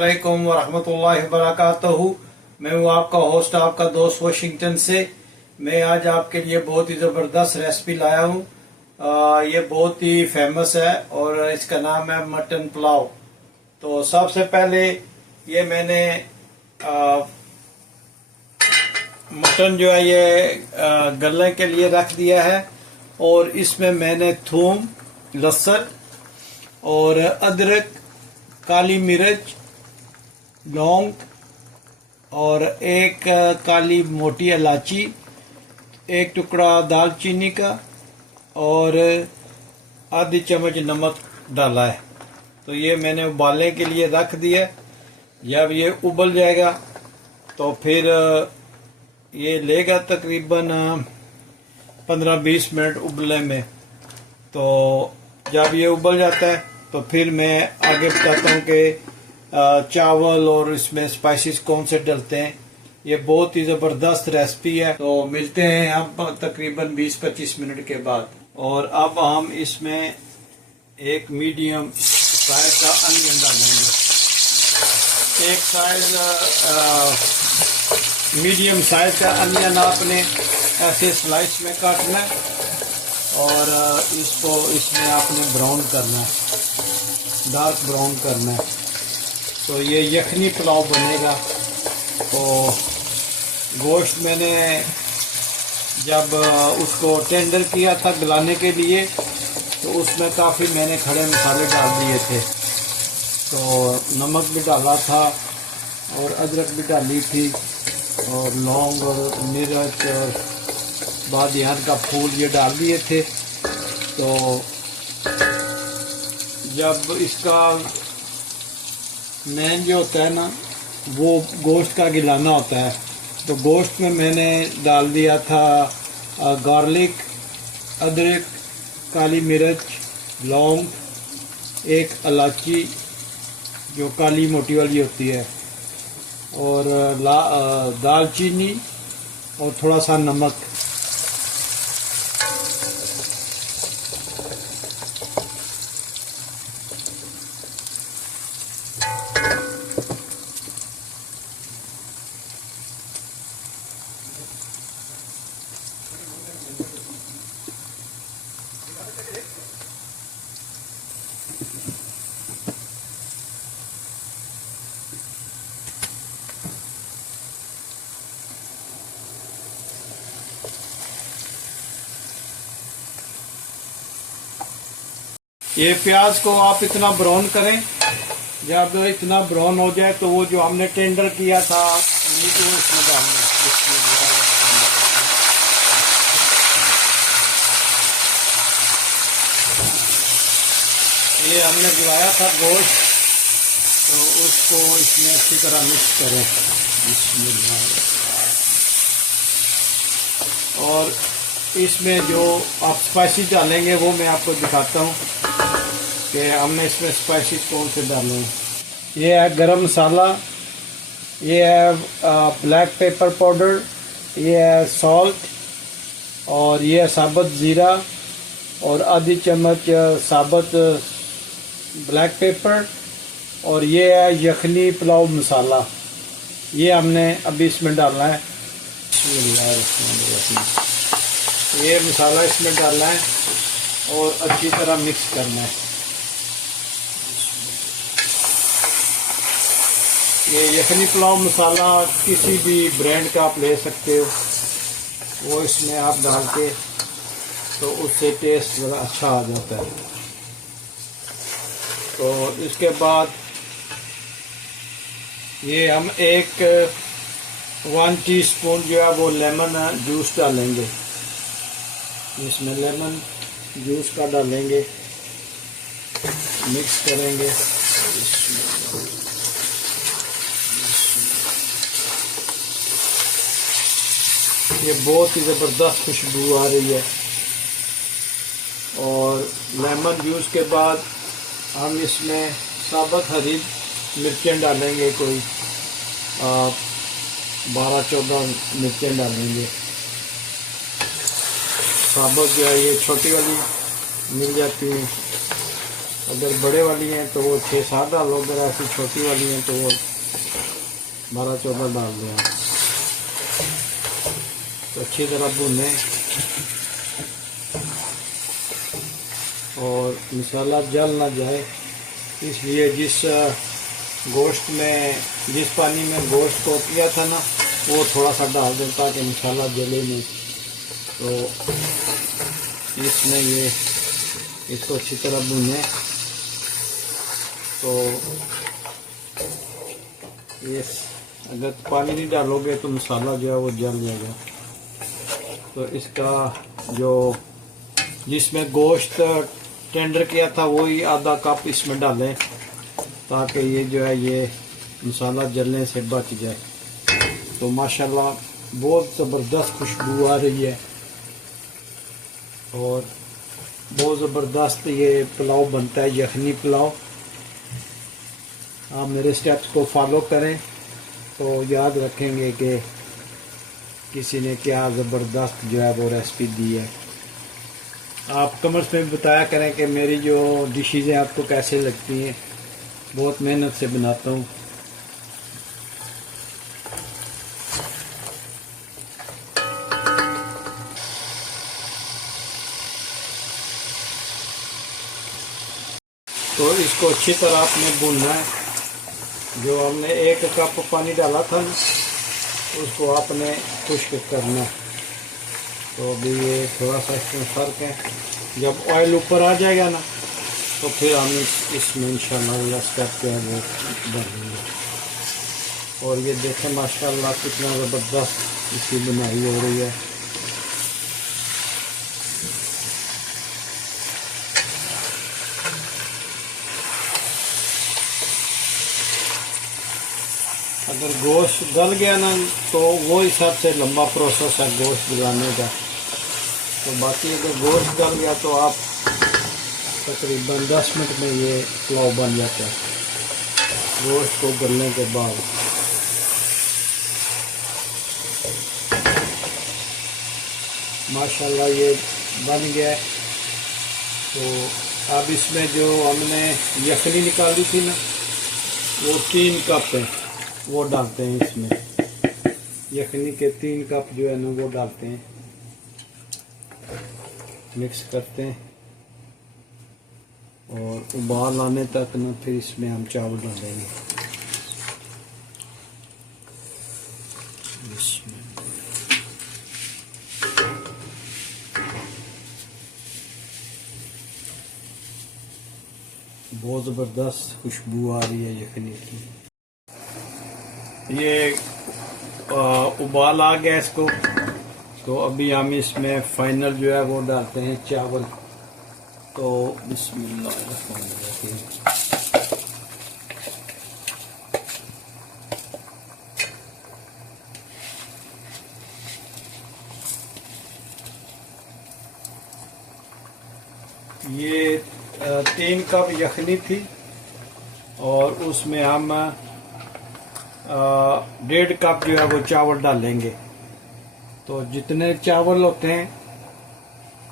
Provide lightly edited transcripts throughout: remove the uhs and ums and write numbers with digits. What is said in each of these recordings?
अस्सलामुअलैकुम वरहमतुल्लाहि वबरकातुहू। मैं हूँ आपका होस्ट, आपका दोस्त वाशिंगटन से। मैं आज आपके लिए बहुत ही ज़बरदस्त रेसिपी लाया हूँ। ये बहुत ही फेमस है और इसका नाम है मटन पुलाव। तो सबसे पहले ये मैंने मटन जो है ये गलने के लिए रख दिया है और इसमें मैंने थूम, लहसुन और अदरक, काली मिर्च, लौंग और एक काली मोटी इलायची, एक टुकड़ा दालचीनी का और आधी चम्मच नमक डाला है। तो ये मैंने उबालने के लिए रख दिया। जब ये उबल जाएगा तो फिर ये लेगा तकरीबन 15-20 मिनट उबलने में। तो जब ये उबल जाता है तो फिर मैं आगे बताता हूँ कि चावल और इसमें स्पाइसेस कौन से डलते हैं। ये बहुत ही ज़बरदस्त रेसिपी है। तो मिलते हैं हम तकरीबन 20-25 मिनट के बाद। और अब हम इसमें एक मीडियम साइज का अनियन डालेंगे। एक साइज मीडियम साइज का अनियन आपने ऐसे स्लाइस में काटना है और इसको इसमें आपने ब्राउन करना है, डार्क ब्राउन करना है। तो ये यखनी पुलाव बनेगा। तो गोश्त मैंने जब उसको टेंडर किया था गलाने के लिए तो उसमें काफ़ी मैंने खड़े मसाले डाल दिए थे। तो नमक भी डाला था और अदरक भी डाली थी और लौंग और मिर्च और बादियान का फूल ये डाल दिए थे। तो जब इसका मेन जो होता है ना वो गोश्त का गिलाना होता है। तो गोश्त में मैंने डाल दिया था गार्लिक, अदरक, काली मिर्च, लौंग, एक इलायची जो काली मोटी वाली होती है और दालचीनी और थोड़ा सा नमक। ये प्याज को आप इतना ब्राउन करें, जब इतना ब्राउन हो जाए तो वो जो हमने टेंडर किया था मीट वो इसमें डालना। ये हमने गिराया था गोश्त, तो उसको इसमें अच्छी तरह मिक्स करें। और इसमें जो आप स्पाइसी डालेंगे वो मैं आपको दिखाता हूँ कि हमने इसमें स्पाइसी कौन से डाले हैं। ये है गरम मसाला, ये है ब्लैक पेपर पाउडर, ये है सॉल्ट और ये है साबुत ज़ीरा और आधी चम्मच साबुत ब्लैक पेपर और ये है यखनी पुलाव मसाला। ये हमने अभी इसमें डालना है। ये मसाला इसमें डालना है और अच्छी तरह मिक्स करना है। ये यखनी पुलाव मसाला किसी भी ब्रांड का आप ले सकते हो, वो इसमें आप डाल के तो उससे टेस्ट ज़रा अच्छा आ जाता है। तो इसके बाद ये हम 1 टीस्पून जो है वो लेमन जूस डालेंगे। इसमें लेमन जूस का डालेंगे, मिक्स करेंगे। ये बहुत ही ज़बरदस्त खुशबू आ रही है। और लेमन जूस के बाद हम इसमें साबुत हरी मिर्चें डालेंगे, कोई 12-14 मिर्चें डालेंगे। साबुत जो है ये छोटी वाली मिल जाती हैं अगर बड़े वाली हैं तो वो 6-7 डालो, अगर ऐसी छोटी वाली हैं तो वो 12-14 डाल दें आप। तो अच्छी तरह भुनें और मसाला जल ना जाए, इसलिए जिस पानी में गोश्त को किया था ना वो थोड़ा सा डाल दें ताकि मसाला जले नहीं। तो इसमें ये इसको अच्छी तरह भुनें। तो ये अगर पानी नहीं डालोगे तो मसाला जो है वो जल जाएगा। तो इसका जो जिसमें गोश्त टेंडर किया था वही आधा कप इसमें डालें ताकि ये जो है ये मसाला जलने से बच जाए। तो माशाल्लाह बहुत ज़बरदस्त खुशबू आ रही है और बहुत ज़बरदस्त ये पुलाव बनता है, यखनी पुलाव। आप मेरे स्टेप्स को फॉलो करें तो याद रखेंगे कि किसी ने क्या ज़बरदस्त जो है वो रेसिपी दी है। आप कमेंट्स में बताया करें कि मेरी जो डिशेज़ हैं आपको कैसे लगती हैं। बहुत मेहनत से बनाता हूँ। तो इसको अच्छी तरह आपने भूनना है। जो हमने 1 कप पानी डाला था ना उसको आपने खुश्क करना है। तो अभी ये थोड़ा सा इसमें फ़र्क है। जब ऑयल ऊपर आ जाएगा ना तो फिर हम इसमें इंशाल्लाह स्टेप जो है वो डालेंगे। और ये देखें माशाल्लाह कितना ज़बरदस्त इसकी बुनाई हो रही है। अगर गोश्त गल गया ना तो वो हिसाब से लंबा प्रोसेस है गोश्त गलाने का। तो बाकी अगर गोश्त गल गया तो आप तकरीबन 10 मिनट में ये पुलाव बन जाता है गोश्त को गलने के बाद। माशाल्लाह ये बन गया है। तो अब इसमें जो हमने यखनी निकाली थी ना वो 3 कप है वो डालते हैं इसमें। यखनी के 3 कप जो है ना वो डालते हैं, मिक्स करते हैं और उबाल आने तक ना फिर इसमें हम चावल डालेंगे। इसमें बहुत ज़बरदस्त खुशबू आ रही है यखनी की। ये उबाल आ गया इसको। तो अभी हम इसमें फाइनल जो है वो डालते हैं चावल। तो बिस्मिल्लाहिर्रहमानिर्रहीम। ये 3 कप यखनी थी और उसमें हम 1.5 कप जो है वो चावल डालेंगे। तो जितने चावल होते हैं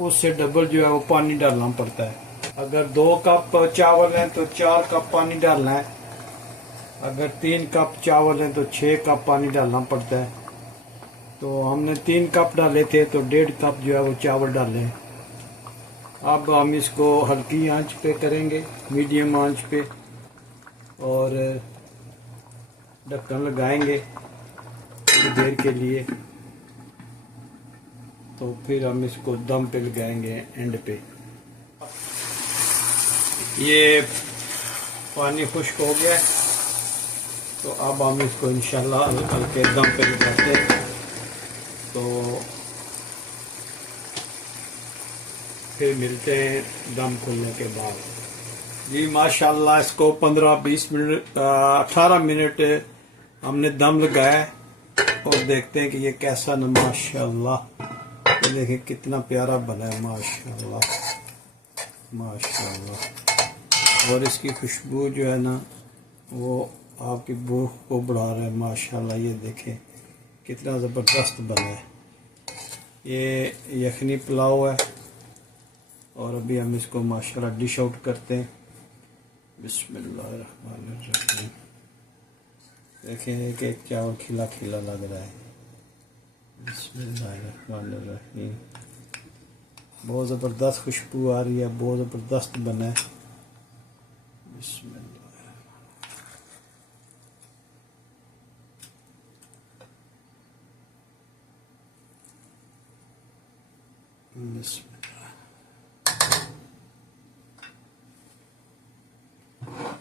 उससे डबल जो है वो पानी डालना पड़ता है। अगर 2 कप चावल हैं तो 4 कप पानी डालना है। अगर 3 कप चावल हैं तो 6 कप पानी डालना पड़ता है। तो हमने 3 कप डाले थे तो 1.5 कप जो है वो चावल डाले हैं। अब हम इसको हल्की आंच पे करेंगे, मीडियम आंच पे, और ढक्कन लगाएंगे थोड़ी देर के लिए। तो फिर हम इसको दम पे लगाएंगे एंड पे। ये पानी खुश्क हो गया है तो अब हम इसको इंशाल्लाह हल्के दम पे लगाते हैं। तो फिर मिलते हैं दम खुलने के बाद। जी माशाल्लाह इसको 15-20 मिनट 18 मिनट हमने दम लगाया और देखते हैं कि ये कैसा ना माशाल्लाह। तो देखिए कितना प्यारा बना है माशाल्लाह माशाल्लाह। और इसकी खुशबू जो है ना वो आपकी भूख को बढ़ा रहा है माशाल्लाह। ये देखें कितना ज़बरदस्त बना है। ये यखनी पुलाव है और अभी हम इसको माशाल्लाह डिश आउट करते हैं। बिस्मिल्लाहिर्रहमानिर्रहीम। देखें एक एक चावल खिला खिला लग रहा है। बिस्मिल्लाहिर्रहमानिर्रहीम। बहुत ज़बरदस्त खुशबू आ रही है, बहुत ज़बरदस्त बना है। बिस्मिल्लाह।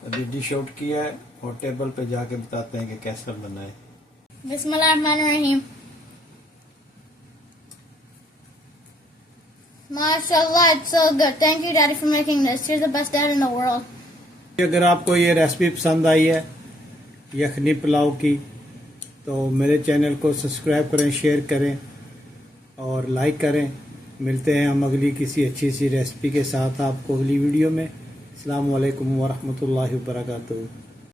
अभी डिश आउट किया है और टेबल पे जाके बताते हैं कि कैसा बना है। बिस्मिल्लाहिर्रहमानिर्रहीम। Mashallah, it's so good. Thank you, Daddy, for making this. You're the best dad in the world. अगर आपको ये रेसिपी पसंद आई है यखनी पुलाव की तो मेरे चैनल को सब्सक्राइब करें, शेयर करें और लाइक करें। मिलते हैं हम अगली किसी अच्छी सी रेसिपी के साथ आपको अगली वीडियो में। अस्सलामु अलैकुम वरहमतुल्लाहि वबरकातुहू।